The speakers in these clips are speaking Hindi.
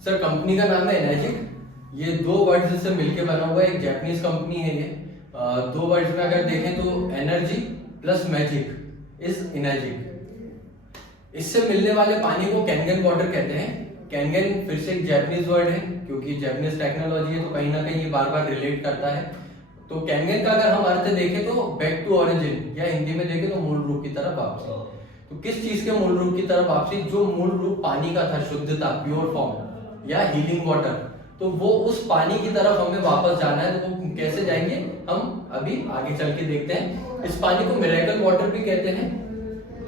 सर कंपनी का नाम है एनर्जिक। ये दो वर्ड्स से मिलके बना हुआ है, एक जापानीज कंपनी है ये। दो वर्ड्स में अगर देखें तो energy plus magic is energic. इससे मिलने वाले पानी को कैनगन वाटर कहते हैं। कैनगन फिर से एक जापानीज वर्ड है, क्योंकि जापानीज टेक्नोलॉजी है तो कहीं ना कहीं ये बार बार रिलेट करता है। तो कैनगन का अगर हम अर्थ देखें तो बैक टू ओरिजिन, या हिंदी में देखें तो मूल रूप की तरफ वापसी। तो किस चीज के मूल रूप की तरफ वापसी? जो मूल रूप पानी का था, शुद्धता, प्योर फॉर्म या हीलिंग वाटर, तो वो उस पानी की तरफ हमें वापस जाना है। तो वो कैसे जाएंगे हम अभी आगे चल के देखते हैं। इस पानी को मिरेकल वाटर भी कहते हैं।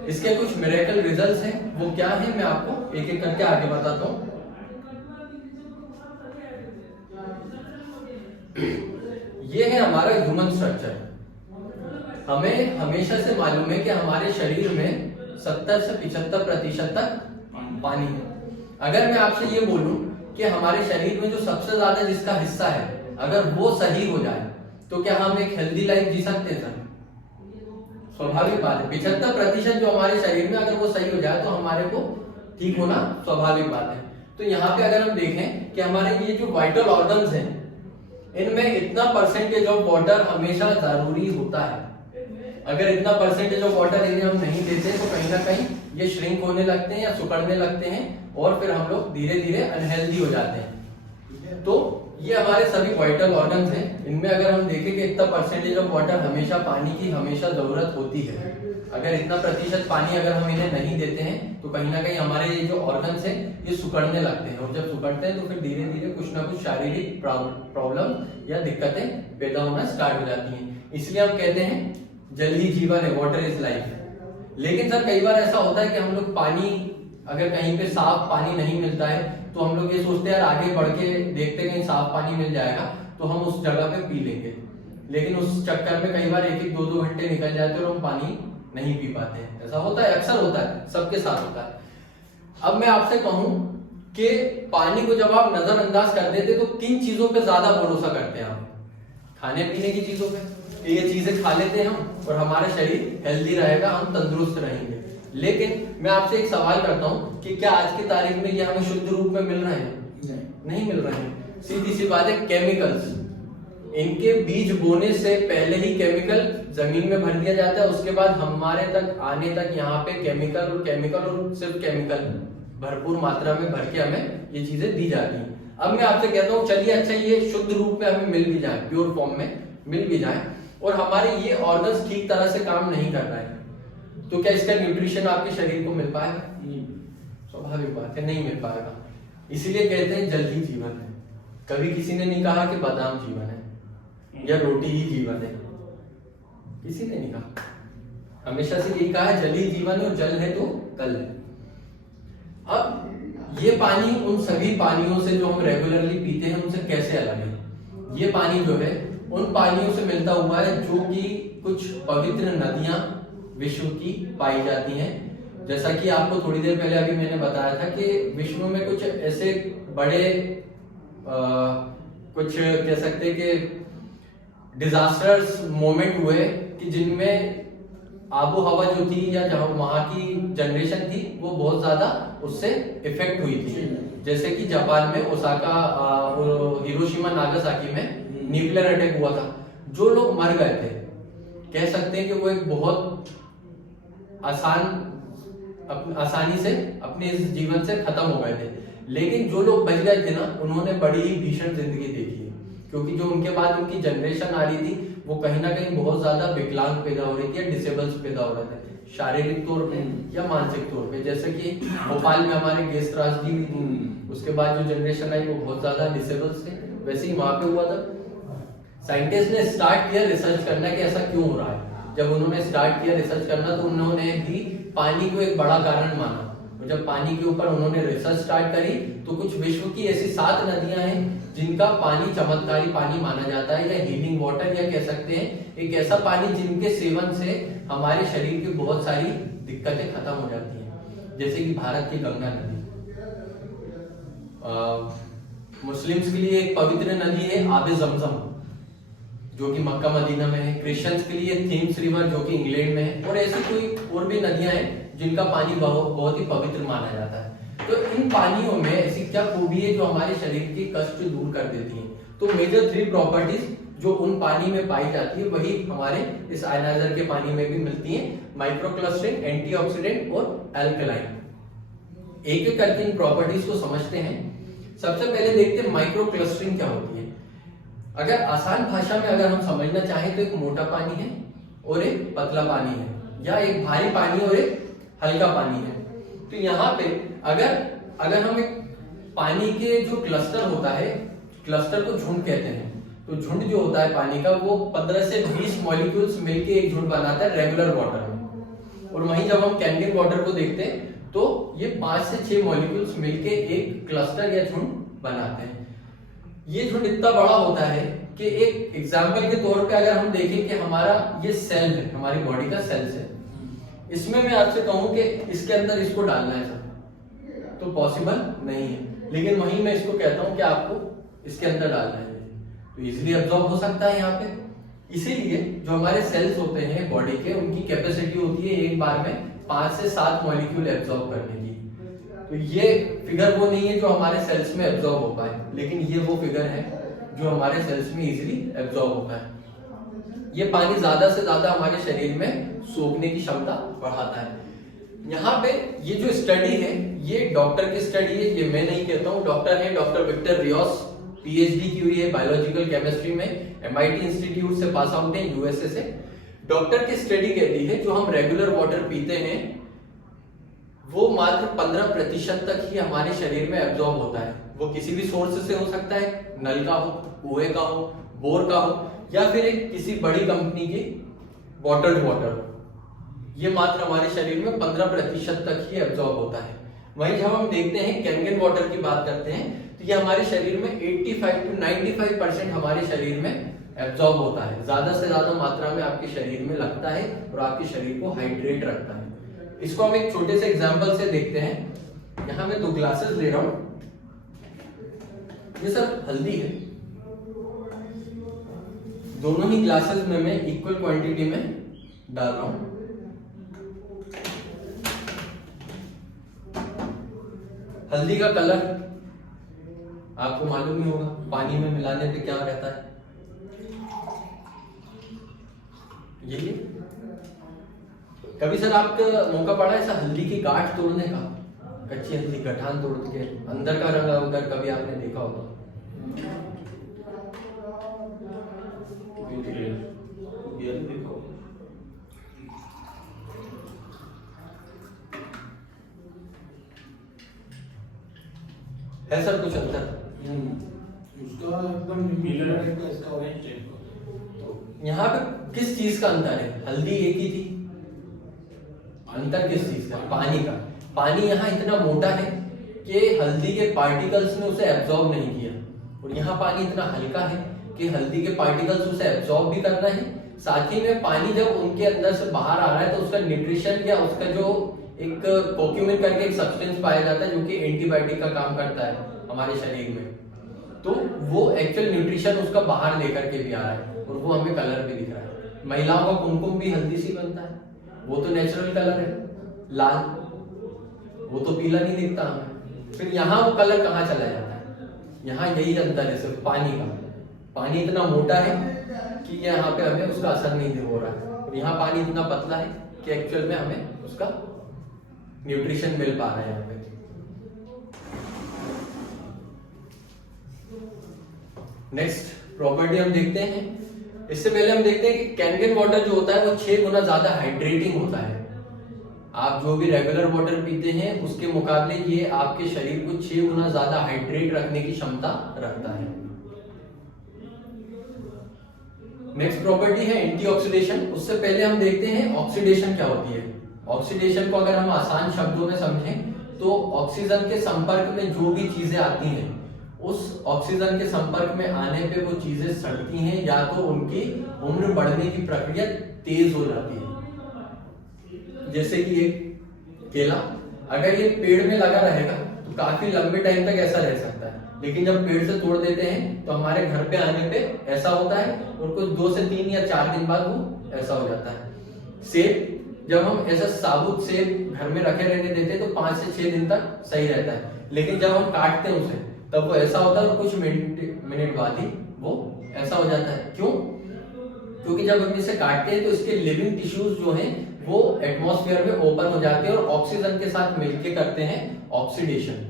इसके कुछ मिरेकल रिजल्ट्स हैं, वो क्या है मैं आपको एक एक करके आगे बताता हूं। ये है हमारा ह्यूमन स्ट्रक्चर। हमें हमेशा से मालूम है कि हमारे शरीर में 70 से 75% तक पानी है। अगर मैं आपसे ये बोलूं कि हमारे शरीर में जो सबसे ज्यादा जिसका हिस्सा है, अगर वो सही हो जाए तो क्या हम एक हेल्दी लाइफ जी सकते हैं? सर स्वाभाविक बात है। 75% जो हमारे शरीर में अगर वो सही हो जाए तो हमारे को ठीक होना स्वाभाविक बात है। तो यहाँ पे अगर हम देखें कि हमारे ये जो वाइटल ऑर्गन्स हैं, इनमें इतना परसेंटेज ऑफ वाटर हमेशा जरूरी होता है। अगर इतना परसेंटेज ऑफ वाटर इन्हें हम नहीं देते तो कहीं ना कहीं ये श्रिंक होने लगते हैं या सुकड़ने लगते हैं, और फिर हम लोग धीरे धीरे अनहेल्दी हो जाते हैं। तो ये हमारे सभी वाइटल ऑर्गन्स हैं। इनमें अगर हम देखें कि इतना परसेंटेज ऑफ वाटर हमेशा पानी की हमेशा जरूरत होती है। अगर इतना प्रतिशत पानी अगर हम इन्हें नहीं देते हैं तो कहीं ना कहीं हमारे ये जो ऑर्गन्स हैं ये सुकड़ने लगते हैं, और जब सुकड़ते हैं तो फिर धीरे धीरे कुछ ना कुछ शारीरिक प्रॉब्लम या दिक्कतें पैदा होना स्टार्ट हो जाती हैं। इसलिए हम कहते हैं जल ही जीवन है, वाटर इज लाइफ। लेकिन सर कई बार ऐसा होता है कि हम लोग पानी, अगर कहीं पे साफ पानी नहीं मिलता है तो हम लोग ये सोचते हैं यार आगे बढ़ के देखते कहीं साफ पानी मिल जाएगा तो हम उस जगह पे पी लेंगे। लेकिन उस चक्कर में कई बार एक एक 2-2 घंटे निकल जाते हैं और हम पानी नहीं पी पाते हैं। ऐसा होता है, अक्सर होता है, सबके साथ होता है। अब मैं आपसे कहूं कि पानी को जब आप नजरअंदाज कर देते तो किन चीजों पे ज्यादा भरोसा करते हैं आप? खाने पीने की चीजों पे, ये चीजें खा लेते हैं हम और हमारा शरीर हेल्दी रहेगा, हम तंदुरुस्त रहेंगे। लेकिन मैं आपसे एक सवाल करता हूं कि क्या आज की तारीख में ये हमें शुद्ध रूप में मिल रहे हैं? नहीं मिल रहे हैं। सीधी सी बात है, केमिकल्स, इनके बीज बोने से पहले ही केमिकल जमीन में भर दिया जाता है, उसके बाद हमारे तक आने तक यहाँ पे केमिकल और सिर्फ केमिकल भरपूर मात्रा में भर के हमें ये चीजें दी जाती हैं। अब मैं आपसे कहता हूँ चलिए अच्छा ये शुद्ध रूप में हमें मिल भी जाए, प्योर फॉर्म में मिल भी जाए, और हमारे ये ऑर्गन्स ठीक तरह से काम नहीं कर रहे हैं, तो क्या इसका न्यूट्रिशन आपके शरीर को मिल पाएगा? स्वाभाविक बात है, नहीं मिल पाएगा। इसीलिए कहते हैं जल ही जीवन है। कभी किसी ने नहीं कहा कि बादाम जीवन है या रोटी ही जीवन है, किसी ने नहीं कहा। हमेशा से यही कहा जल ही जीवन है, और जल है तो कल है। अब ये पानी उन सभी पानियों से जो हम रेगुलरली पीते हैं उनसे कैसे अलग है? ये पानी जो है उन पानियों से मिलता हुआ है जो कि कुछ पवित्र नदियां विश्व की पाई जाती हैं। जैसा कि आपको थोड़ी देर पहले अभी मैंने बताया था कि विश्व में कुछ ऐसे बड़े कुछ कह सकते कि डिजास्टर्स मोमेंट हुए कि जिनमें आबो हवा जो थी या जहां वहां की जनरेशन थी वो बहुत ज्यादा उससे इफेक्ट हुई थी। जैसे कि जापान में ओसाका और हिरोशिमा नागासाकी में न्यूक्लियर अटैक हुआ था। जो लोग मर गए थे, कह सकते हैं कि वो एक बहुत आसानी से अपने इस जीवन से खत्म हो गए थे। लेकिन जो लोग बच गए थे ना, उन्होंने बड़ी ही भीषण जिंदगी देखी है, क्योंकि जो उनके बाद उनकी जनरेशन आ रही थी वो कहीं ना कहीं बहुत ज्यादा विकलांग पैदा हो रही थी या डिसेबल्स पैदा हो रहे थे, शारीरिक तौर पे या मानसिक तौर पे। जैसे कि भोपाल में हमारे गैस त्रासदी हुई थी, उसके बाद जो जनरेशन आई वो बहुत ज्यादा डिसेबल्स थे, वैसे ही वहां पे हुआ था। साइंटिस्ट ने स्टार्ट किया रिसर्च करना कि ऐसा क्यों हो रहा है। जब उन्होंने स्टार्ट किया रिसर्च करना तो उन्होंने भी पानी को एक बड़ा कारण माना, और जब पानी के ऊपर उन्होंने रिसर्च स्टार्ट करी तो कुछ विश्व की ऐसी 7 नदियां हैं जिनका पानी चमत्कारी पानी माना जाता है, या हीलिंग वाटर, या कह सकते हैं एक ऐसा पानी जिनके सेवन से हमारे शरीर की बहुत सारी दिक्कतें खत्म हो जाती हैं। जैसे कि भारत की गंगा नदी, मुस्लिम्स के लिए एक पवित्र नदी है आबे जमजम जो कि मक्का मदीना में है। क्रिश्चियंस के लिए थेम्स रिवर जो कि इंग्लैंड में है, और ऐसी कोई और भी नदियां हैं जिनका पानी बहुत ही पवित्र माना जाता है। तो इन पानियों में ऐसी क्या खूबी है जो हमारे शरीर के कष्ट दूर कर देती है? तो मेजर 3 प्रॉपर्टीज जो उन पानी में पाई जाती है वही हमारे इस आयनाइजर के पानी में भी मिलती है, माइक्रो क्लस्टरिंग, एंटीऑक्सीडेंट और एल्कलाइन। एक एक करके इन प्रॉपर्टीज को समझते हैं। सबसे पहले देखते हैं माइक्रो क्लस्टरिंग क्या होती है। अगर आसान भाषा में अगर हम समझना चाहें तो एक मोटा पानी है और एक पतला पानी है, या एक भारी पानी और एक हल्का पानी है। तो यहाँ पे अगर हम एक पानी के जो क्लस्टर होता है, क्लस्टर को झुंड कहते हैं, तो झुंड जो होता है पानी का वो 15 से 20 मॉलिक्यूल्स मिलके एक झुंड बनाता है रेगुलर वाटर में। और वहीं जब हम कैंडिड वाटर को देखते हैं तो ये 5 से 6 मॉलिक्यूल्स मिलके एक क्लस्टर या झुंड बनाते हैं। ये झुंड इतना बड़ा होता है कि एक एग्जाम्पल के तौर पे अगर हम देखें कि हमारा ये सेल है, हमारी बॉडी का सेल्स है, इसमें मैं आपसे कहूं कि इसके अंदर इसको डालना है सर, तो पॉसिबल नहीं है। लेकिन वहीं मैं इसको कहता हूं कि आपको इसके अंदर डालना है, तो इजीली अब्सॉर्ब हो सकता है यहाँ पे। इसीलिए जो हमारे सेल्स होते हैं बॉडी के, उनकी कैपेसिटी होती है एक बार में 5 से 7 मॉलिक्यूल एब्सॉर्ब करने की। तो ये फिगर वो नहीं है जो हमारे सेल्स में एब्सॉर्ब हो पाए, लेकिन ये वो फिगर है जो हमारे सेल्स में इजीली एब्सॉर्ब होता है। ये पानी ज्यादा से ज्यादा हमारे शरीर में सोखने की क्षमता बढ़ाता है। यहाँ पे ये जो स्टडी है ये डॉक्टर की स्टडी है, ये मैं नहीं कहता हूँ। डॉक्टर है डॉक्टर विक्टर रियोस, पीएचडी की हुई है बायोलॉजिकल केमिस्ट्री में, एमआईटी इंस्टीट्यूट से पास आउट है, यूएसए से। डॉक्टर की स्टडी कहती है जो हम रेगुलर वाटर पीते हैं वो मात्र 15% तक ही हमारे शरीर में एब्जॉर्ब होता है। वो किसी भी सोर्स से हो सकता है, नल का हो, कुएं का हो, बोर का हो, या फिर एक किसी बड़ी कंपनी की बॉटल्ड वाटर हो। ये मात्र हमारे शरीर में 15% तक ही एब्जॉर्ब होता है। वहीं जब हम देखते हैं कैनगन वाटर की बात करते हैं तो ये हमारे शरीर में 85 to 95% हमारे शरीर में एब्जॉर्ब होता है। ज्यादा से ज्यादा मात्रा में आपके शरीर में लगता है और आपके शरीर को हाइड्रेट रखता है। इसको हम एक छोटे से एग्जांपल से देखते हैं। यहां मैं 2 ग्लासेस ले रहा हूं, ये सब हल्दी है, दोनों ही ग्लासेस में मैं इक्वल क्वांटिटी में डाल रहा हूं। हल्दी का कलर आपको मालूम ही होगा, पानी में मिलाने पे क्या रहता है, यही। कभी सर आपका मौका पड़ा ऐसा हल्दी की गांठ तोड़ने का, कच्ची हल्दी गठान तोड़ के अंदर का रंग अगर कभी आपने देखा होगा? है सर कुछ अंतर? उसका एकदम नीला टाइप का, इसका ऑरेंज टाइप का। तो यहाँ पे किस चीज का अंतर है? हल्दी एक ही थी, अंतर किस चीज का? पानी का। पानी यहाँ इतना मोटा है कि हल्दी के पार्टिकल्स ने उसे एब्जॉर्ब नहीं किया, और यहाँ पानी इतना हल्का है कि हल्दी के पार्टिकल्स उसे एब्जॉर्ब भी करना है। साथ ही में पानी जब उनके अंदर से बाहर आ रहा है तो उसका न्यूट्रिशन या उसका जो एक कोक्यूमिन करके एक सब्सटेंस पाया जाता है जो कि एंटीबायोटिक का काम करता है हमारे शरीर में, तो वो एक्चुअल न्यूट्रिशन उसका बाहर लेकर के भी आ रहा है और वो हमें कलर भी दिख रहा है। महिलाओं का कुमकुम भी हल्दी से बनता है, वो तो नेचुरल कलर है, लाल, वो तो पीला नहीं दिखता हमें। फिर यहाँ वो कलर कहाँ चला जाता है? यहाँ यही अंतर है सिर्फ पानी का। पानी इतना मोटा है कि यहाँ पे हमें उसका असर नहीं हो रहा है, और यहाँ पानी इतना पतला है कि एक्चुअल में हमें उसका न्यूट्रिशन मिल पा रहा है यहाँ पे। नेक्स्ट प्रॉपर्टी हम देखते हैं। इससे पहले हम देखते हैं कि कैनगन वाटर जो होता है वो 6 गुना ज्यादा हाइड्रेटिंग होता है। आप जो भी रेगुलर वाटर पीते हैं उसके मुकाबले ये आपके शरीर को 6 गुना ज्यादा हाइड्रेट रखने की क्षमता रखता है। नेक्स्ट प्रॉपर्टी है एंटीऑक्सीडेशन। उससे पहले हम देखते हैं ऑक्सीडेशन क्या होती है। ऑक्सीडेशन को अगर हम आसान शब्दों में समझें तो ऑक्सीजन के संपर्क में जो भी चीजें आती हैं उस ऑक्सीजन के संपर्क में आने पे वो चीजें सड़ती हैं या तो उनकी उम्र बढ़ने की प्रक्रिया तेज हो जाती है। जैसे कि एक केला अगर ये पेड़ में लगा रहेगा तो काफी लंबे टाइम तक ऐसा रह सकता है, लेकिन जब पेड़ से तोड़ देते हैं तो हमारे घर पे आने पे ऐसा होता है और कुछ 2 से 3 या 4 दिन बाद वो ऐसा हो जाता है। सेब जब हम ऐसा साबुत सेब घर में रखे रहने देते हैं तो 5 से 6 दिन तक सही रहता है, लेकिन जब हम काटते हैं उसे तब वो ऐसा होता है और कुछ मिनट बाद ही वो ऐसा हो जाता है। क्यों? क्योंकि जब हम इसे काटते हैं तो इसके लिविंग टिश्यूज जो हैं वो एटमॉस्फेयर में ओपन हो जाते हैं और ऑक्सीजन के साथ मिलके करते हैं ऑक्सीडेशन।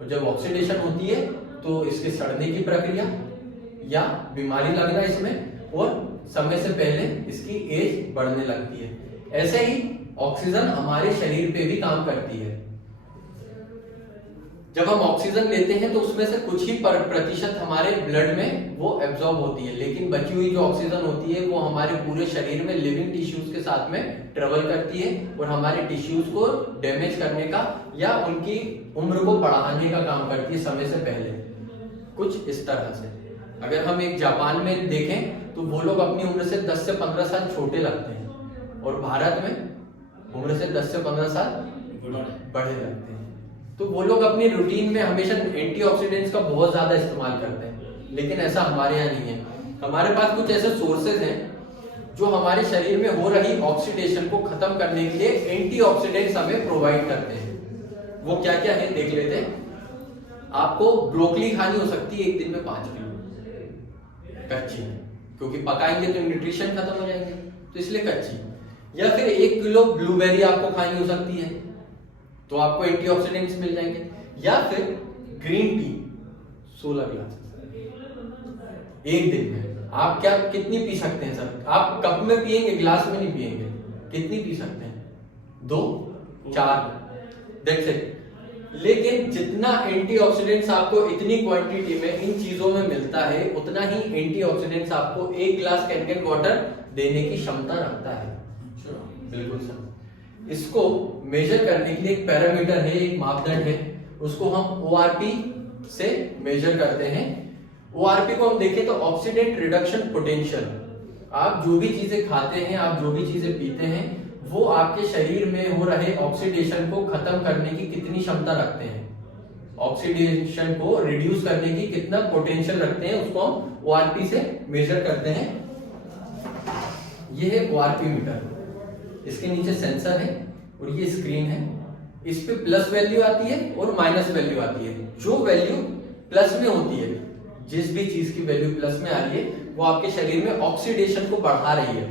और जब ऑक्सीडेशन होती है तो इसके सड़ने की प्रक्रिया या बीमारी लगना इसमें, और समय से पहले इसकी एज बढ़ने लगती है। ऐसे ही ऑक्सीजन हमारे शरीर पे भी काम करती है। जब हम ऑक्सीजन लेते हैं तो उसमें से कुछ ही प्रतिशत हमारे ब्लड में वो एब्जॉर्ब होती है, लेकिन बची हुई जो ऑक्सीजन होती है वो हमारे पूरे शरीर में लिविंग टिश्यूज के साथ में ट्रेवल करती है और हमारे टिश्यूज को डैमेज करने का या उनकी उम्र को बढ़ाने का काम करती है समय से पहले। कुछ इस तरह से अगर हम एक जापान में देखें तो वो लोग अपनी उम्र से 10 से 15 साल छोटे लगते हैं और भारत में उम्र से 10 से 15 साल बड़े लगते हैं। तो वो लोग अपनी रूटीन में हमेशा एंटीऑक्सीडेंट्स का बहुत ज्यादा इस्तेमाल करते हैं, लेकिन ऐसा हमारे यहाँ नहीं है। हमारे पास कुछ ऐसे सोर्सेज हैं जो हमारे शरीर में हो रही ऑक्सीडेशन को खत्म करने के लिए एंटीऑक्सीडेंट्स हमें प्रोवाइड करते हैं। वो क्या क्या है देख लेते हैं। आपको ब्रोकली खानी हो सकती है एक दिन में 5 किलो कच्ची, क्योंकि पकाएंगे तो न्यूट्रिशन खत्म हो जाएंगे, तो इसलिए कच्ची। या फिर 1 किलो ब्लूबेरी आपको खानी हो सकती है तो आपको एंटीऑक्सीडेंट्स मिल जाएंगे। या फिर ग्रीन टी 16 गिलास एक दिन में। आप क्या कितनी पी सकते हैं सर? आप कप में पिएंगे, गिलास में नहीं पिएंगे। कितनी पी सकते हैं? 2 4 दैट्स इट। लेकिन जितना एंटीऑक्सीडेंट्स आपको इतनी क्वांटिटी में इन चीजों में मिलता है, उतना ही एंटीऑक्सीडेंट्स आपको 1 गिलास कैन वाटर देने की क्षमता रखता है। बिल्कुल सर। इसको मेजर करने के लिए एक पैरामीटर है, एक मापदंड है, उसको हम ORP से मेजर करते हैं। ORP को हम देखें तो ऑक्सीडेंट रिडक्शन पोटेंशियल। आप जो भी चीजें खाते हैं, आप जो भी चीजें पीते हैं, वो आपके शरीर में हो रहे ऑक्सीडेशन को खत्म करने की कितनी क्षमता रखते हैं, ऑक्सीडेशन को रिड्यूस करने की कितना पोटेंशियल रखते हैं, उसको हम ORP से मेजर करते हैं। ये है ORP मीटर। इसके नीचे सेंसर है और ये स्क्रीन है। इस पे प्लस वैल्यू आती है और माइनस वैल्यू आती है। जो वैल्यू प्लस में होती है, जिस भी चीज की वैल्यू प्लस में आ रही है, वो आपके शरीर में ऑक्सीडेशन को बढ़ा रही है।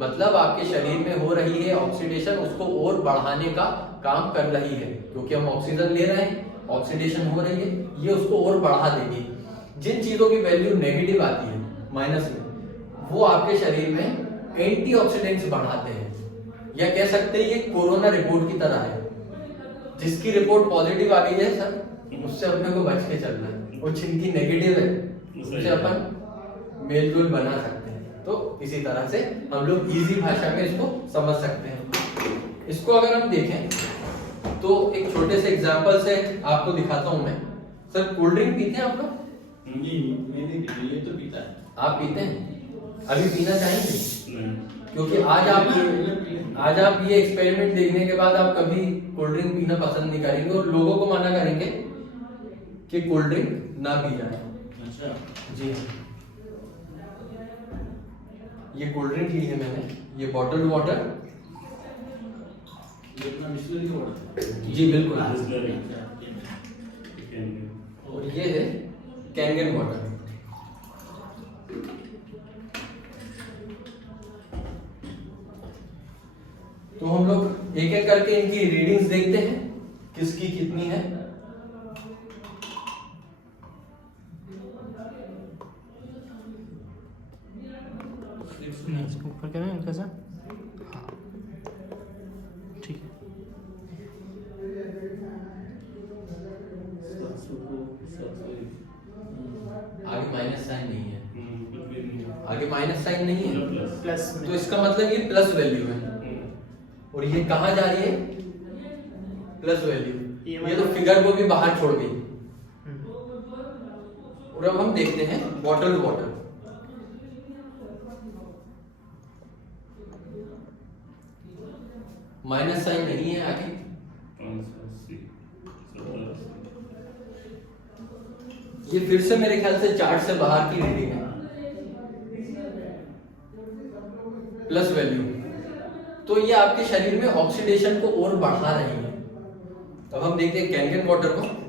मतलब आपके शरीर में हो रही है ऑक्सीडेशन, उसको और बढ़ाने का काम कर रही है, क्योंकि हम ऑक्सीजन ले रहे हैं, ऑक्सीडेशन हो रही है, ये उसको और बढ़ा देगी। जिन चीजों की वैल्यू नेगेटिव आती है, माइनस में, वो आपके शरीर में एंटीऑक्सीडेंट्स बढ़ाते हैं। या कह सकते हैं ये कोरोना रिपोर्ट की तरह है। जिसकी रिपोर्ट पॉजिटिव आ गई है सर, उससे अपने को बच के चलना है, और जिनकी नेगेटिव है उससे अपन मेलजोल बना सकते हैं। तो इसी तरह से हम लोग इजी भाषा में इसको समझ सकते हैं। इसको अगर हम देखें तो एक छोटे से एग्जांपल से आपको दिखाता हूं मैं। सर कोल्ड ड्रिंक पीते हैं आप लोग? ये तो पीता है। आप पीते हैं? अभी पीना चाहेंगे? क्योंकि आज आप ये एक्सपेरिमेंट देखने के बाद आप कभी कोल्ड ड्रिंक पीना पसंद नहीं करेंगे और लोगों को मना करेंगे कि कोल्ड ड्रिंक ना पी जाए। अच्छा जी हाँ। ये कोल्ड ड्रिंक ली है मैंने, ये बॉटल्ड वाटर। ये अपना बिस्लरी का वाटर। जी बिल्कुल। अच्छा। और ये है कैंगन वाटर। तो हम लोग एक एक करके इनकी रीडिंग्स देखते हैं, किसकी कितनी है। ऊपर क्या है इनका सर? हाँ ठीक है। आगे माइनस साइन नहीं है, आगे माइनस साइन नहीं है, प्लस तो इसका मतलब ये प्लस वैल्यू है। और ये कहाँ जा रही है? Plus value. ये तो फिगर को भी बाहर छोड़ गई। और अब हम देखते हैं बॉटल्ड वाटर। माइनस साइन नहीं है आगे। ये फिर से मेरे ख्याल से चार्ट से बाहर की रीडिंग है। प्लस वैल्यू तो ये आपके शरीर में ऑक्सीडेशन को और बढ़ा रही है। अब हम देखते हैं कैंगन वाटर को।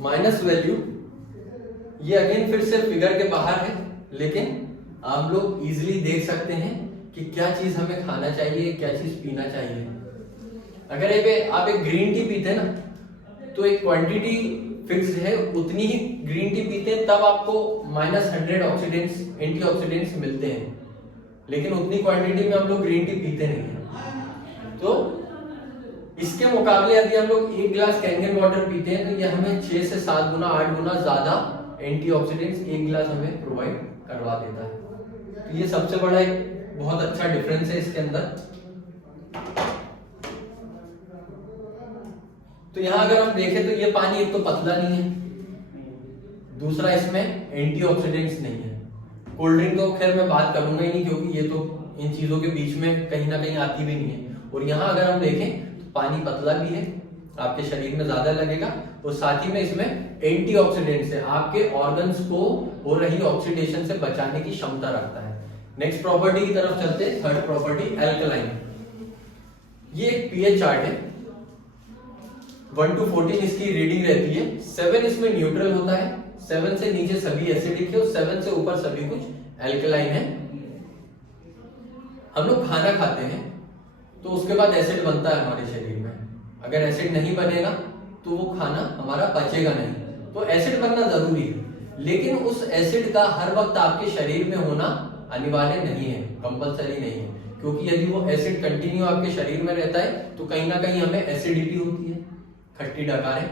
माइनस वैल्यू, ये अगेन फिर से फिगर के बाहर है, लेकिन आप लोग इजीली देख सकते हैं कि क्या चीज हमें खाना चाहिए, क्या चीज पीना चाहिए। अगर आप एक ग्रीन टी पीते हैं ना, तो एक क्वांटिटी फिक्स्ड है, उतनी ही ग्रीन टी पीते हैं तब आपको -100 ऑक्सीडेंट्स, एंटीऑक्सीडेंट्स मिलते हैं, लेकिन उतनी क्वांटिटी में हम लोग ग्रीन टी पीते नहीं हैं। तो इसके मुकाबले यदि हम लोग 1 गिलास कैंगन वाटर पीते हैं तो ये हमें 6 से 7 गुना 8 गुना ज्यादा एंटीऑक्सीडेंट्स 1 गिलास हमें प्रोवाइड करवा देता है। तो ये सबसे बड़ा एक बहुत अच्छा डिफरेंस है इसके अंदर। तो यहां अगर हम देखें तो ये पानी एक तो पतला नहीं है, दूसरा इसमें एंटीऑक्सीडेंट्स नहीं है। कोल्ड ड्रिंक तो खैर मैं बात करूंगा ही नहीं, क्योंकि ये तो इन चीजों के बीच में कहीं ना कहीं आती भी नहीं है। और यहाँ अगर हम देखें तो पानी पतला भी है, आपके शरीर में ज्यादा लगेगा, और साथ ही में इसमें एंटीऑक्सीडेंट्स है, आपके ऑर्गन्स को हो रही ऑक्सीडेशन से बचाने की क्षमता रखता है। नेक्स्ट प्रॉपर्टी की तरफ चलते हैं, थर्ड प्रॉपर्टी एल्कलाइन। ये एक पीएच चार्ट है, 1 to 14 इसकी रीडिंग रहती है। 7 इसमें न्यूट्रल होता है, 7 से नीचे सभी एसिडिक है और 7 से ऊपर सभी कुछ एल्कलाइन है। हम लोग खाना खाते हैं तो उसके बाद एसिड बनता है हमारे शरीर में। अगर एसिड नहीं बनेगा तो वो खाना हमारा पचेगा नहीं। तो एसिड बनना जरूरी है, लेकिन उस एसिड का हर वक्त आपके शरीर में होना अनिवार्य नहीं है, कंपलसरी नहीं है। क्योंकि यदि वो एसिड कंटिन्यू आपके शरीर में रहता है तो कहीं ना कहीं हमें एसिडिटी होती है, खट्टी डकारें।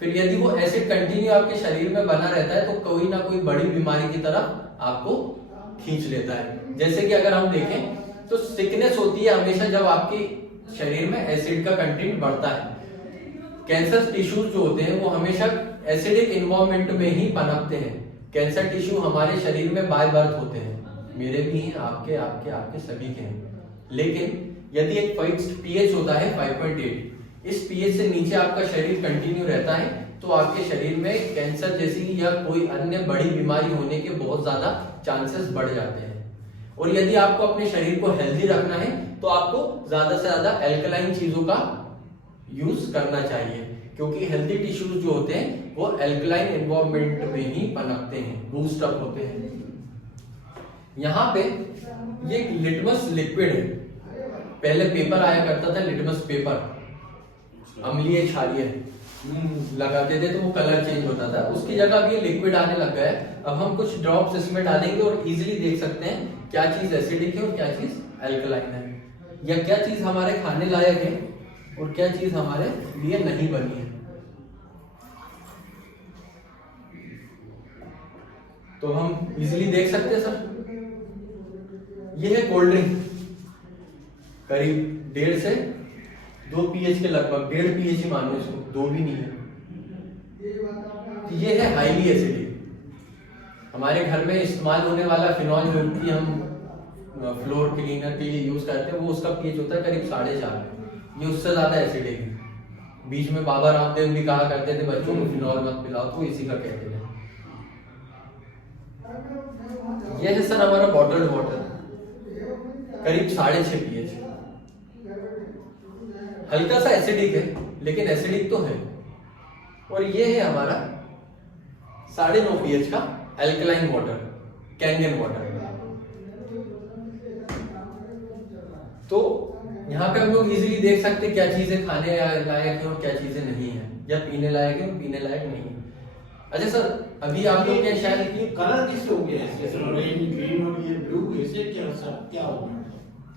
फिर यदि वो एसिड कंटिन्यू आपके शरीर में बना रहता है तो कोई ना कोई बड़ी बीमारी की तरफ आपको खींच लेता है। जैसे कि अगर हम देखें तो सिकनेस होती है हमेशा जब आपके शरीर में एसिड का कंटेंट बढ़ता है। कैंसर टिश्यूज जो होते हैं वो हमेशा एसिडिक इन्वायरमेंट में ही पनपते हैं। कैंसर टिश्यू हमारे शरीर में बाय बर्थ होते हैं, मेरे भी हैं, आपके आपके आपके सभी के हैं। लेकिन यदि एक फिक्स्ड पीएच होता है 5.8, इस पीएच से नीचे आपका शरीर कंटिन्यू रहता है तो आपके शरीर में कैंसर जैसी या कोई अन्य बड़ी बीमारी होने के बहुत ज्यादा चांसेस बढ़ जाते हैं। और यदि आपको अपने शरीर को हेल्दी रखना है तो आपको ज्यादा से ज्यादा एल्कलाइन चीजों का यूज करना चाहिए, क्योंकि हेल्दी टिश्यूज जो होते हैं वो एल्कलाइन एनवायरनमेंट में ही पनपते हैं, बूस्ट अप होते हैं। यहाँ पे ये एक लिटमस लिक्विड है, पहले पेपर आया करता था लिटमस पेपर, अम्लीय क्षारीय लगाते थे तो वो कलर चेंज होता था, उसकी जगह अब ये लिक्विड आने लग गया है। अब हम कुछ ड्रॉप्स इसमें डालेंगे और इजीली देख सकते हैं क्या चीज एसिडिक है और क्या चीज एल्कलाइन है, या क्या चीज हमारे खाने लायक है और क्या चीज हमारे लिए नहीं बनी है। तो हम इजीली देख सकते हैं सर। ये है कोल्ड ड्रिंक, करीब 1.5 से 2 पीएच के लगभग, 1.5 पीएच ही मानो इसको, 2 भी नहीं है। तो ये है हाईली एसिडिक। हमारे घर में इस्तेमाल होने वाला फिनॉल जो कि हम फ्लोर क्लीनर के लिए यूज करते हैं, वो उसका पीएच होता है करीब 4.5। ये उससे ज्यादा एसिडिक है। बीच में बाबा रामदेव भी कहा करते थे बच्चों को फिनॉल मत पिलाओ, तो इसी का कहते थे। ये है सर हमारा बॉटल्ड वाटर, करीब 6.5 पीएच। हल्का सा एसिडिक है, लेकिन एसिडिक तो है। और ये है हमारा 9.5 पीएच का एल्कलाइन वाटर, कैंगन वाटर। तो यहाँ पे हम लोग इजीली देख सकते हैं क्या चीजें खाने लायक है और क्या चीजें नहीं है, या पीने लायक है और पीने लायक नहीं है। अच्छा सर, अभी आप लोग क्या शायद ये कलर किससे हो गया है, जैसे ऑरेंज ग्रीन और ये ब्लू, ऐसे क्या हो गया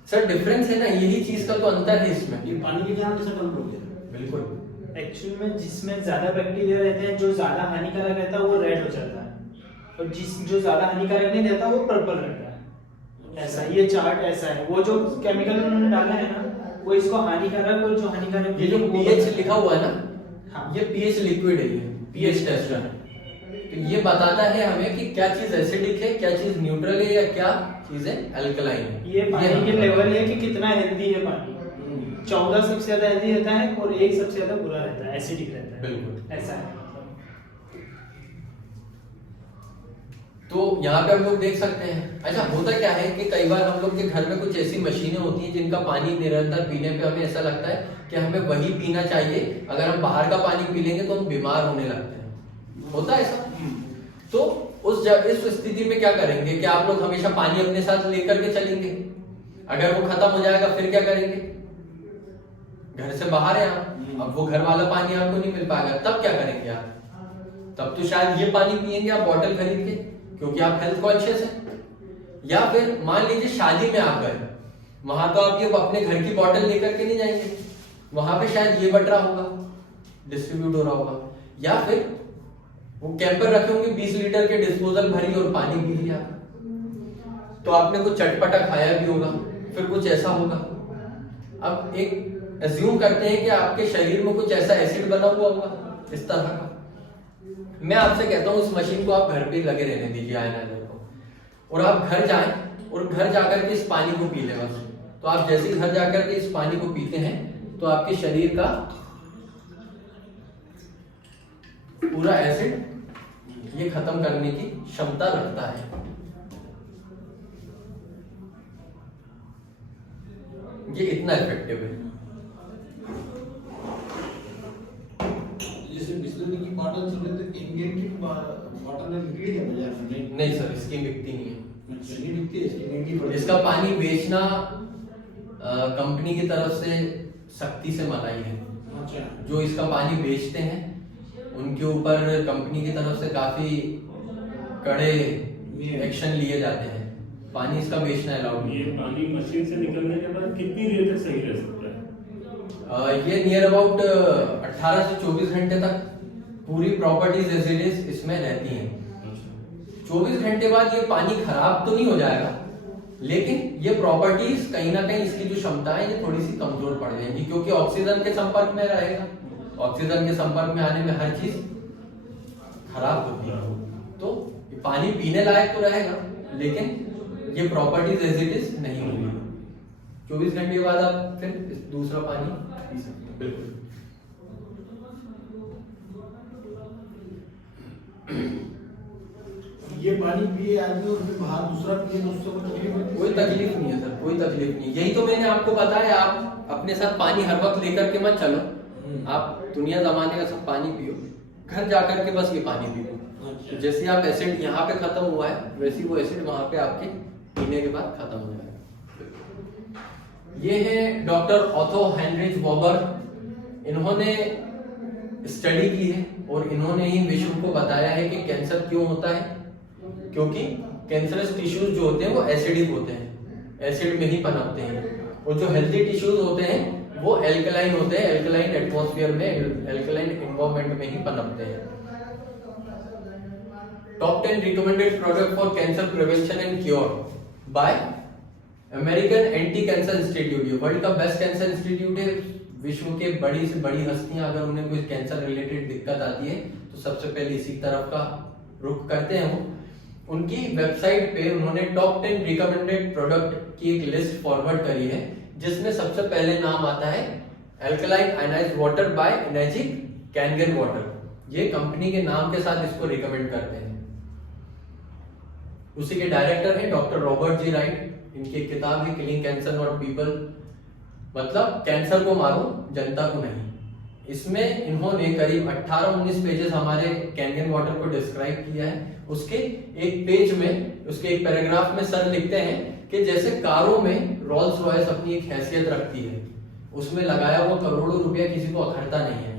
सर? डिफरेंस है ना, यही चीज का तो अंतर है इसमें। ये पानी के कारण कैसा कलर हो गया? बिल्कुल। एक्चुअल में जिसमें ज्यादा बैक्टीरिया रहते हैं, जो ज्यादा हानिकारक रहता है वो रेड हो जाता है, और जो ज्यादा हानिकारक नहीं रहता वो पर्पल रहता है। ऐसा ये चार्ट ऐसा है, वो जो केमिकल उन्होंने डाला है ना वो इसको हानिकारक, और जो हानिकारक ये जो पीएच लिखा हुआ है ना, हाँ, ये पीएच लिक्विड है, ये पीएच टेस्टर है। तो ये बताता है हमें कि क्या चीज एसिडिक है, क्या चीज न्यूट्रल है, या क्या चीज है एल्कलाइन है। ये पानी के लेवल है कि कितना हेल्दी है पानी। 14 सबसे ज्यादा हेल्दी रहता है और 1 सबसे ज्यादा बुरा रहता है, एसिडिक रहता है। बिल्कुल। ऐसा है। तो यहाँ पे हम लोग देख सकते हैं। अच्छा, होता क्या है कि कई बार हम लोग के घर में कुछ ऐसी मशीनें होती हैं जिनका पानी निरंतर पीने पे हमें ऐसा लगता है कि हमें वही पीना चाहिए, अगर हम बाहर का पानी पी लेंगे तो हम बीमार होने लगते हैं। होता है ऐसा? तो इस स्थिति में क्या करेंगे कि आप लोग हमेशा पानी अपने साथ लेकर के चलेंगे। अगर वो खत्म हो जाएगा फिर क्या करेंगे? घर से बाहर है आप, अब वो घर वाला पानी आपको नहीं मिल पाएगा, तब क्या करेंगे आप? तब तो शायद ये पानी पिएंगे आप बॉटल खरीद के, क्योंकि आप हेल्थ कॉन्शियस हैं। या फिर मान लीजिए शादी में आप गए, वहां तो आप ये अपने घर की बॉटल लेकर के नहीं जाएंगे, वहां पे शायद ये बट रहा होगा, डिस्ट्रीब्यूट हो रहा होगा। या फिर वो कैंपर रखे होंगे 20 लीटर के डिस्पोजल भरी और पानी पी लिया, तो आपने कुछ चटपटा खाया भी होगा, फिर कुछ ऐसा होगा। अब एक अज्यूम करते हैं कि आपके शरीर में कुछ ऐसा एसिड बना हुआ होगा इस तरह का। मैं आपसे कहता हूं उस मशीन को आप घर पे लगे रहने दीजिए, आयनाइजर को, और आप घर जाएं और घर जाकर के इस पानी को पी लें बस। तो आप जैसे ही घर जाकर के इस पानी को पीते हैं तो आपके शरीर का पूरा एसिड ये खत्म करने की क्षमता रखता है। ये इतना इफेक्टिव है। जैसे बिस्लरी की बॉटल चल रही थी, इंडियन की बॉटल में बिक्री है बाजार में? नहीं सर, इसकी बिकती नहीं है। अच्छा, नहीं बिकती है इसकी, महंगी पड़ती है। इसका पानी बेचना कंपनी की तरफ से सख्ती से मनाही है। अच्छा। जो इसका पानी बेचते हैं उनके ऊपर कंपनी की तरफ से काफी कड़े एक्शन लिए जाते हैं। पानी इसका बेचना अलाउड नहीं ये है। पानी मशीन से निकलने के बाद कितनी देर तक सही रह सकता है? ये नियर अबाउट 18 से 24 घंटे तक पूरी प्रॉपर्टीज एज इट इज इसमें रहती हैं। 24 घंटे बाद ये पानी खराब तो नहीं हो जाएगा, लेकिन ये प्रॉपर्टीज कहीं ना कहीं इसकी जो क्षमता है ये थोड़ी सी कमजोर पड़ जाएगी, क्योंकि ऑक्सीजन के संपर्क में रहेगा। ऑक्सीजन के संपर्क में आने में हर चीज खराब होती है। तो ये पानी पीने लायक तो रहेगा, लेकिन ये प्रॉपर्टीज एज इट इज नहीं होगी। 24 घंटे के बाद आप फिर दूसरा पानी पी सकते हैं। बिल्कुल। ये पानी पिए आदमी और फिर बाहर दूसरा पिए तो उससे कोई तकलीफ नहीं? कोई तकलीफ नहीं है सर, कोई तकलीफ नहीं। यही तो मैंने आपको बताया, आप अपने साथ पानी हर वक्त लेकर के मत चलो। आप दुनिया जमाने का सब पानी पियो, घर जाकर के बस ये पानी पियो। अच्छा। जैसे आप एसिड यहाँ पे खत्म हुआ है, वैसे वो एसिड वहां पे आपके पीने के बाद खत्म हो जाएगा। ये है डॉक्टर ऑथो हेनरिच वॉबर। इन्होंने स्टडी की है और इन्होंने ही विश्व को बताया है कि कैंसर क्यों होता है, क्योंकि कैंसरस टिश्यूज जो होते हैं वो एसिडिक होते हैं, एसिड में ही पनपते हैं। और जो हेल्दी टिश्यूज होते हैं वो एल्कलाइन होते हैं, एल्कलाइन एटमॉस्फेयर में, एल्कलाइन एनवायरनमेंट में ही पनपते हैं। Top 10 recommended product for cancer prevention and cure by American anti cancer institute. ये वर्ल्ड का बेस्ट कैंसर इंस्टीट्यूट है। विश्व के बड़ी से बड़ी हस्तियां अगर उन्हें कोई कैंसर रिलेटेड दिक्कत आती है तो सबसे पहले इसी तरफ का रुख करते हैं वो। उनकी वेबसाइट पे उन्होंने टॉप 10 रिकमेंडेड प्रोडक्ट की एक लिस्ट फॉरवर्ड करी है, जिसमें सबसे पहले नाम आता है alkaline ionised water by Enagic Kangen water. ये कंपनी के नाम के साथ इसको रिकमेंड करते हैं। उसी के डायरेक्टर हैं डॉक्टर रॉबर्ट जी राइट। इनकी एक किताब है किलिंग कैंसर नॉट पीपल, मतलब कैंसर को मारो जनता को नहीं। इसमें इन्होंने करीब 18-19 पेजेस हमारे कैनगन वाटर को डिस्क्राइब किया है। उसके एक पेज में, उसके एक पैराग्राफ में सर लिखते हैं कि जैसे कारों में रोल्स रॉयस अपनी एक हैसियत रखती है, उसमें लगाया हुआ करोड़ों रुपया किसी को अखरता नहीं है,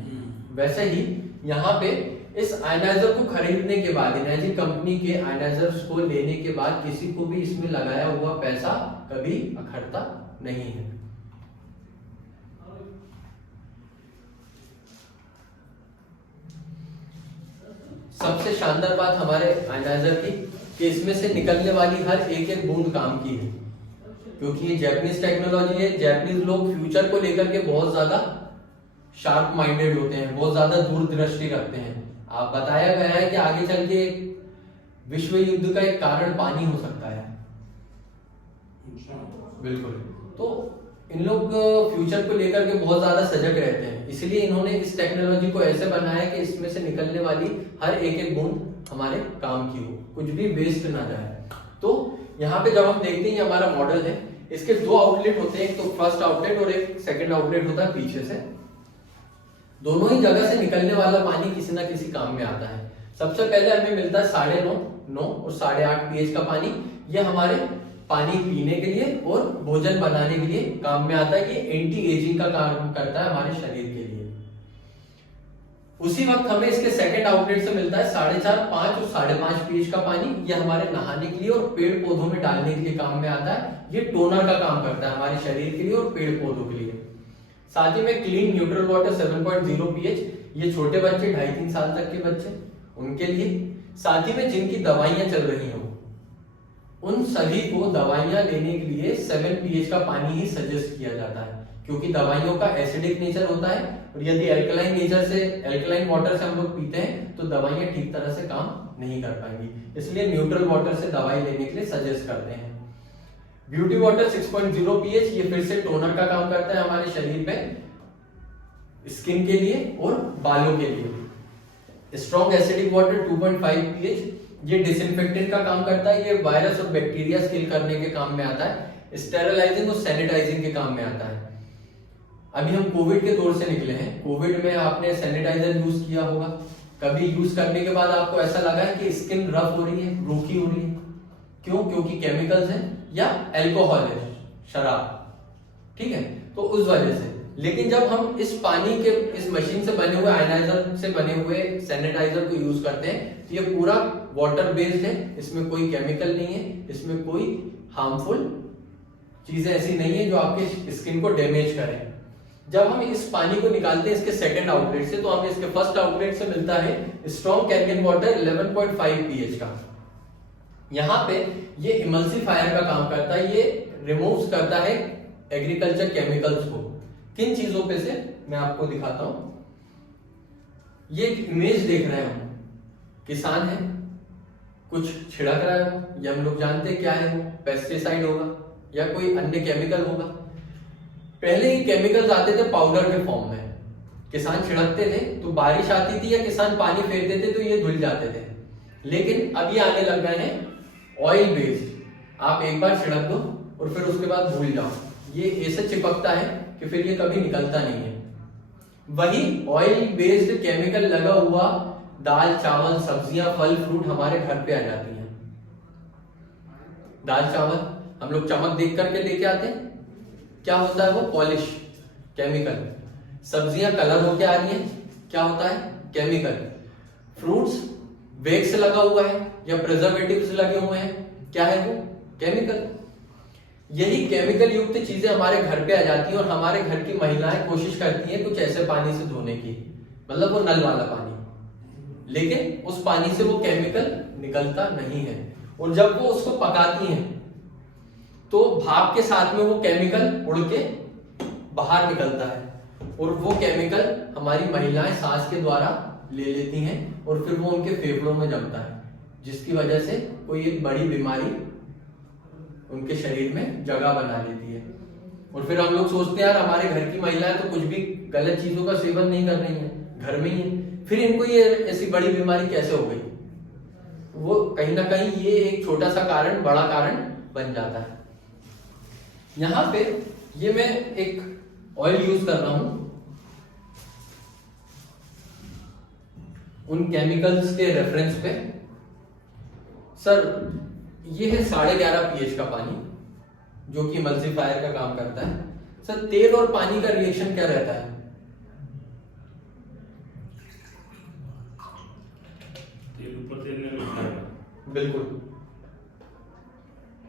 वैसे ही यहाँ पे इस आयनाइजर को खरीदने के बाद, एनर्जी कंपनी के आयनाइजर्स को लेने के बाद किसी को भी इसमें लगाया हुआ पैसा कभी अखरता नहीं है। सबसे शानदार बात हमारे आयनाइजर की कि इसमें से निकलने वाली हर एक एक बूंद काम की है, क्योंकि ये जापानीज टेक्नोलॉजी है। जापानीज लोग फ्यूचर को लेकर के बहुत ज्यादा शार्प माइंडेड होते हैं, बहुत ज्यादा दूरदृष्टि रखते हैं। आप बताया गया है कि आगे चल के विश्व युद्ध का एक कारण पानी हो सकता है। बिल्कुल। तो इन लोग फ्यूचर को लेकर के बहुत ज्यादा सजग रहते हैं, इसलिए इन्होंने इस टेक्नोलॉजी को ऐसे बनाया कि इसमें से निकलने वाली हर एक एक बूंद हमारे काम की हो, कुछ भी वेस्ट ना जाए। तो यहाँ पे जब हम देखते हैं ये हमारा मॉडल है, इसके दो आउटलेट होते हैं, एक तो फर्स्ट आउटलेट और एक सेकंड आउटलेट होता है पीछे से। दोनों ही जगह से निकलने वाला पानी किसी ना किसी काम में आता है। सबसे पहले हमें मिलता है 9.5, 9 और 8.5 pH का पानी। ये हमारे पानी पीने के लिए और भोजन बनाने के लिए काम में आता है। ये एंटी एजिंग का काम करता है हमारे शरीर के लिए। उसी वक्त हमें इसके सेकंड आउटलेट से मिलता है 4.5, 5 और 5.5 pH का पानी। ये हमारे नहाने के लिए और पेड़ पौधों में डालने के लिए काम में आता है। ये टोनर का काम करता है हमारे शरीर के लिए और पेड़ पौधों के लिए। साथ ही में क्लीन न्यूट्रल वाटर 7.0 pH, ये छोटे बच्चे 2.5-3 साल तक के बच्चे उनके लिए। साथ ही में जिनकी दवाइयां चल रही हो उन सभी को दवाइयां लेने के लिए 7 pH का पानी ही सजेस्ट किया जाता है, क्योंकि दवाइयों का एसिडिक नेचर होता है और यदि एल्कलाइन वाटर से हम लोग पीते हैं तो दवाइयां ठीक तरह से काम नहीं कर पाएंगी, इसलिए न्यूट्रल वाटर से दवाई लेने के लिए सजेस्ट करते हैं। ब्यूटी वाटर 6.0 pH, ये फिर से टोनर का काम करता है हमारे शरीर में, स्किन के लिए और बालों के लिए। स्ट्रॉन्ग एसिडिक वाटर 2.5 pH, ये डिसइंफेक्टेंट का काम करता है। ये वायरस और बैक्टीरिया किल करने के काम में आता है। स्टेरिलाइजिंग और सैनिटाइजिंग के काम में आता है। अभी हम कोविड के दौर से निकले हैं। कोविड में आपने सैनिटाइजर यूज किया होगा, कभी यूज करने के बाद आपको ऐसा लगा है कि स्किन रफ हो रही है, रूखी हो रही है, क्यों? क्योंकि केमिकल्स हैं या अल्कोहल है, शराब, ठीक है, तो उस वजह से। लेकिन जब हम इस पानी के इस मशीन से बने हुए आयनाइजर से बने हुए सैनिटाइजर को यूज करते हैं तो ये पूरा वाटर बेस्ड है, इसमें कोई केमिकल नहीं है, इसमें कोई हार्मफुल चीजें ऐसी नहीं है जो आपके स्किन को डैमेज करें। जब हम इस पानी को निकालते हैं इसके सेकंड आउटलेट से, तो हमें इसके फर्स्ट आउटलेट से मिलता है स्ट्रॉन्ग कैल्विन वाटर 11.5 pH का। यहाँ पे ये इमल्सिफायर का काम करता है, ये रिमूव करता है एग्रीकल्चर केमिकल्स को। किन चीजों पे से मैं आपको दिखाता हूं। ये इमेज देख रहे हैं हम, किसान है, कुछ छिड़क रहा है वो, या हम लोग जानते हैं क्या है वो, पेस्टिसाइड होगा या कोई अन्य केमिकल होगा। पहले ये केमिकल्स आते थे पाउडर के फॉर्म में, किसान छिड़कते थे तो बारिश आती थी या किसान पानी फेरते थे तो ये धुल जाते थे। लेकिन अब ये आने लग गए हैं ऑयल बेस्ड, आप एक बार छिड़क दो और फिर उसके बाद भूल जाओ, ये ऐसे चिपकता है कि फिर ये कभी निकलता नहीं है। वही ऑयल बेस्ड केमिकल लगा हुआ दाल, चावल, सब्जियां, फल, फ्रूट हमारे घर पे आ जाती हैं। दाल चावल हम लोग चमक देख करके लेके आते हैं, क्या होता है वो? Polish, chemical. सब्जियां कलर होके आ रही हैं, क्या होता है? केमिकल। फ्रूट्स वैक्स लगा हुआ है या प्रिजर्वेटिव्स लगे हुए हैं, क्या है वो? केमिकल। यही केमिकल युक्त चीजें हमारे घर पे आ जाती हैं और हमारे घर की महिलाएं कोशिश करती हैं कुछ ऐसे पानी से धोने की, मतलब वो नल वाला पानी, लेकिन उस पानी से वो केमिकल निकलता नहीं है। और जब वो उसको पकाती हैं तो भाप के साथ में वो केमिकल उड़ के बाहर निकलता है और वो केमिकल हमारी महिलाएं सांस के द्वारा ले लेती हैं और फिर वो उनके फेफड़ों में जमता है, जिसकी वजह से कोई एक बड़ी बीमारी उनके शरीर में जगह बना लेती है। और फिर हम लोग सोचते हैं यार हमारे घर की महिलाएं तो कुछ भी गलत चीजों का सेवन नहीं कर रही हैं, घर में ही है, फिर इनको ये ऐसी बड़ी बीमारी कैसे हो गई? वो कहीं ना कहीं ये एक छोटा सा कारण बड़ा कारण बन जाता है। यहां पे ये मैं एक ऑयल यूज कर रहा हूं उन केमिकल्स के रेफरेंस पे। सर ये है 11.5 pH का पानी जो कि इमल्सिफायर का काम करता है। सर तेल और पानी का रिएक्शन क्या रहता है? तेल ऊपर तेल में मिलता है। बिल्कुल।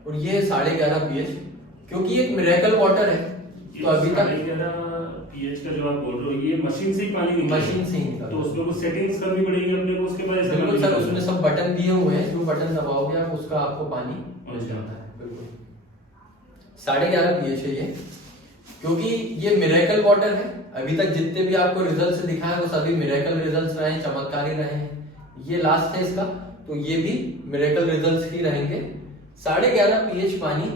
और ये है 11.5 pH, क्योंकि ये एक मिरेकल वाटर है। तो अभी तक 11.5 का जो आप बोल रहे हो ये मशीन से ही पानी निकलता है? मशीन से ही निकलता है। तो उसमें कुछ सेटिंग्स करनी पड़ेगी अपने को उसके बाद? बिल्कुल सर, उसमें सब बटन दिए हुए हैं, जो बटन दबाओगे आप उसका आपको पानी मिल जाता है। बिल्कुल 11.5 pH है ये, क्योंकि ये मिरेकल वाटर है। अभी तक जितने भी आपको रिजल्ट्स दिखाए वो सभी मिरेकल रिजल्ट्स रहे हैं, चमत्कारी रहे हैं। ये लास्ट है इसका, तो ये भी मिरेकल रिजल्ट्स ही रहेंगे। 11.5 pH पानी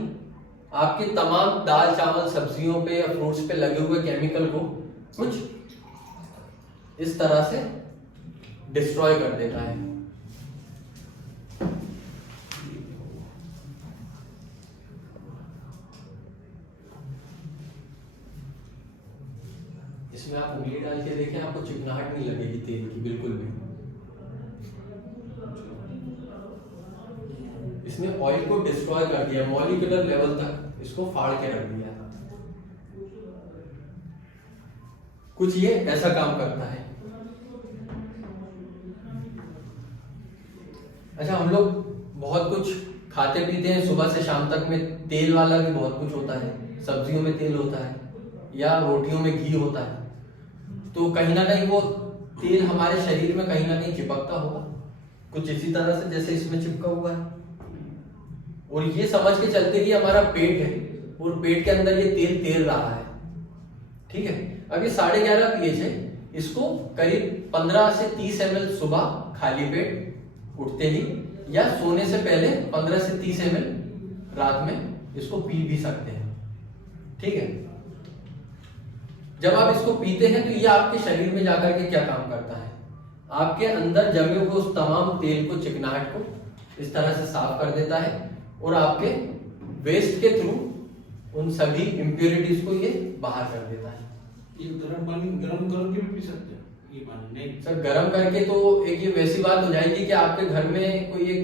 आपके तमाम दाल चावल सब्जियों पे या फ्रूट्स पे लगे हुए केमिकल को कुछ इस तरह से डिस्ट्रॉय कर देता है। इसमें आप उंगली डाल के देखें, आपको चिकनाहट नहीं लगेगी तेल की बिल्कुल भी। इसने ऑयल को डिस्ट्रॉय कर दिया, मॉलिक्यूलर लेवल तक इसको फाड़ के रख दिया। कुछ ये ऐसा काम करता है। अच्छा, हम लोग बहुत कुछ खाते पीते हैं सुबह से शाम तक में, तेल वाला भी बहुत कुछ होता है, सब्जियों में तेल होता है या रोटियों में घी होता है, तो कहीं ना कहीं वो तेल हमारे शरीर में कहीं ना कहीं चिपकता होगा, कुछ इसी तरह से जैसे इसमें चिपका हुआ है। और ये समझ के चलते कि हमारा पेट है और पेट के अंदर ये तेल तैर रहा है, ठीक है। अब ये 11.5 pH है, इसको करीब 15 से 30 ml सुबह खाली पेट उठते ही या सोने से पहले 15 से 30 ml रात में इसको पी भी सकते हैं, ठीक है। जब आप इसको पीते हैं तो ये आपके शरीर में जाकर के क्या काम करता है, आपके अंदर जमे हुए उस तमाम तेल को, चिकनाहट को इस तरह से साफ कर देता है और आपके वेस्ट के थ्रू उन सभी इंप्योरिटीज को ये बाहर कर देता है। ये गर्म पानी गर्म करके भी पी सकते हैं ये पानी? नहीं सर, गर्म करके तो एक ये वैसी बात हो जाएगी कि आपके घर में कोई एक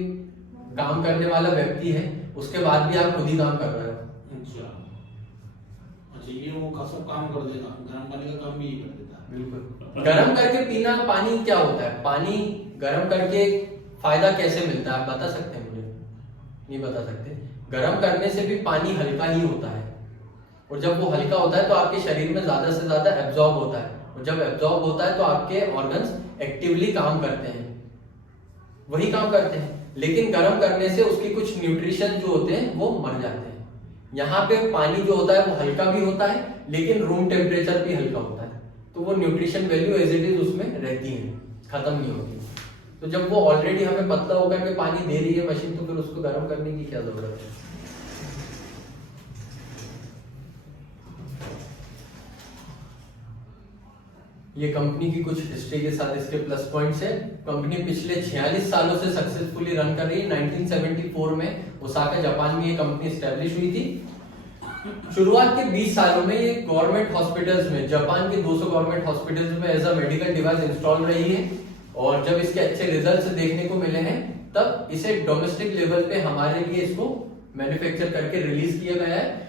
काम करने वाला व्यक्ति है, उसके बाद भी आप खुद ही काम कर रहे हो। अच्छा, ये वो का सब काम कर देगा, गर्म पानी का काम भी ये कर देता है। बिल्कुल। गर्म करके पीना पानी क्या होता है, पानी गर्म करके फायदा कैसे मिलता है आप बता सकते हैं मुझे? नहीं बता सकते। गर्म करने से भी पानी हल्का ही होता है, और जब वो हल्का होता है तो आपके शरीर में ज्यादा से ज्यादा एब्जॉर्ब होता है, और जब एब्जॉर्ब होता है तो आपके ऑर्गन्स एक्टिवली काम करते हैं, वही काम करते हैं। लेकिन गर्म करने से उसकी कुछ न्यूट्रिशन जो होते हैं वो मर जाते हैं। यहाँ पे पानी जो होता है वो हल्का भी होता है, लेकिन रूम टेम्परेचर भी हल्का होता है, तो वो nutrition value as it is उसमें रहती है, खत्म नहीं होती। तो जब वो ऑलरेडी हमें पतला होकर के पानी दे रही है मशीन, तो फिर उसको गर्म करने की क्या जरूरत है? ये कंपनी की कुछ हिस्ट्री के साथ इसके प्लस पॉइंट्स है। कंपनी पिछले 46 सालों से सक्सेसफुली रन कर रही है। 1974 में ओसाका जापान में ये कंपनी स्टैब्लिश हुई थी। शुरुआत के 20 सालों में ये गवर्नमेंट हॉस्पिटल्स में, जापान के 200 गवर्नमेंट हॉस्पिटल्स में as a medical device install रही है, और जब इसके अच्छे रिजल्ट्स देखने को मिले हैं तब इसे डोमेस्टिक लेवल पे हमारे लिए इसको मैन्युफैक्चर करके रिलीज किया गया है।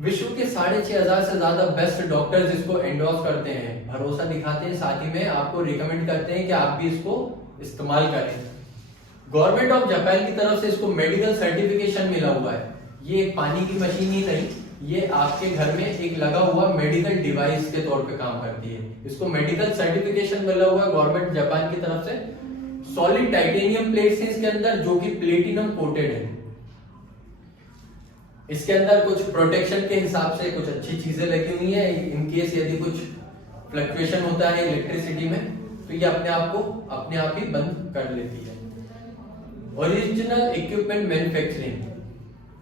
विश्व के 6,500 से ज्यादा बेस्ट डॉक्टर्स इसको एंडोर्स करते हैं, भरोसा दिखाते हैं, साथ ही में आपको रिकमेंड करते हैं कि आप भी इसको इस्तेमाल करें। गवर्नमेंट ऑफ जापान की तरफ से इसको मेडिकल सर्टिफिकेशन मिला हुआ है। ये पानी की मशीन ही नहीं, ये आपके घर में एक लगा हुआ मेडिकल डिवाइस के तौर पे काम करती है। इसको मेडिकल सर्टिफिकेशन मिला हुआ है गवर्नमेंट जापान की तरफ से। सॉलिड टाइटेनियम प्लेट्स हैं इसके अंदर, जो कि प्लेटिनम कोटेड है। इसके अंदर कुछ प्रोटेक्शन के हिसाब से कुछ अच्छी चीजें लगी हुई है, इन केस यदि कुछ फ्लक्चुएशन होता है इलेक्ट्रिसिटी में तो ये अपने आप ही बंद कर लेती है। ओरिजिनल इक्विपमेंट मैन्युफैक्चरिंग,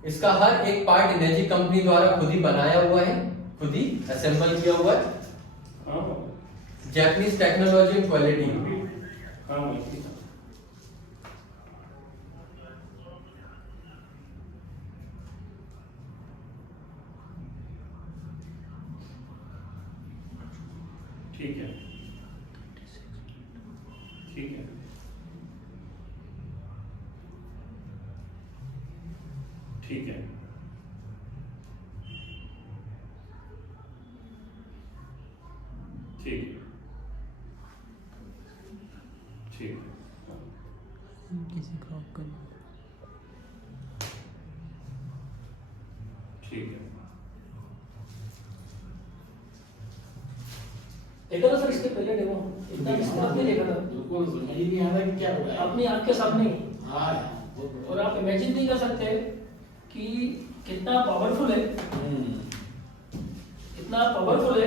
इसका हर एक पार्ट एनर्जी कंपनी द्वारा खुद ही बनाया हुआ है, खुद ही असेंबल किया हुआ है। Japanese technology and quality. ठीक है, ठीक है, ठीक है, ठीक है, ठीक है। किसी को ऑफ करना। ठीक है। देखा था सर इसके पहले डेमो, इतना इसको आपने देखा था, बिल्कुल समझ ही नहीं आ रहा कि क्या हो रहा है। अपनी आंख के सामने। हाँ, और आप इमेजिन नहीं कर सकते कि कितना पावरफुल है, हम्म। कितना पावरफुल है।